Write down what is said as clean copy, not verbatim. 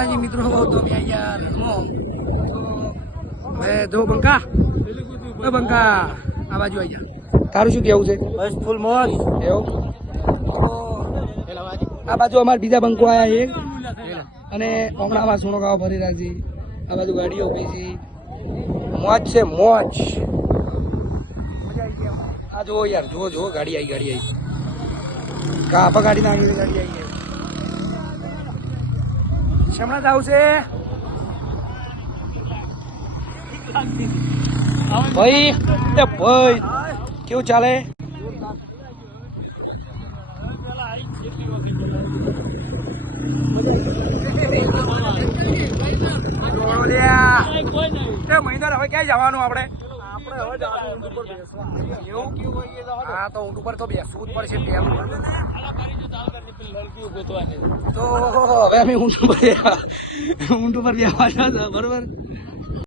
માતાજી મિત્રો તો મેં યાર જો બંકા બંકા આ બાજુ આવી જા તારું શું કેવું છે બસ ફૂલ મોજ એવું આ બાજુ અમારા બીજા બંકો આયા એક અને હમણાં સોનો ગાવ ભરી રાખી આ બાજુ ગાડીઓ ઉભી છે મોજ છે મોજ આ જો યાર જો ગાડી આવી કાપા ગાડી નાખી ગાડી આવી શમણા જાવ છે ભાઈ એ ભાઈ કેવું ચાલે મહિના હવે ક્યાં જવાનું આપણે હા તો ઊંટ ઉપર તો બેસવું જ પડશે તો હવે અમે ઊંટ ઉપર બેસવા બરોબર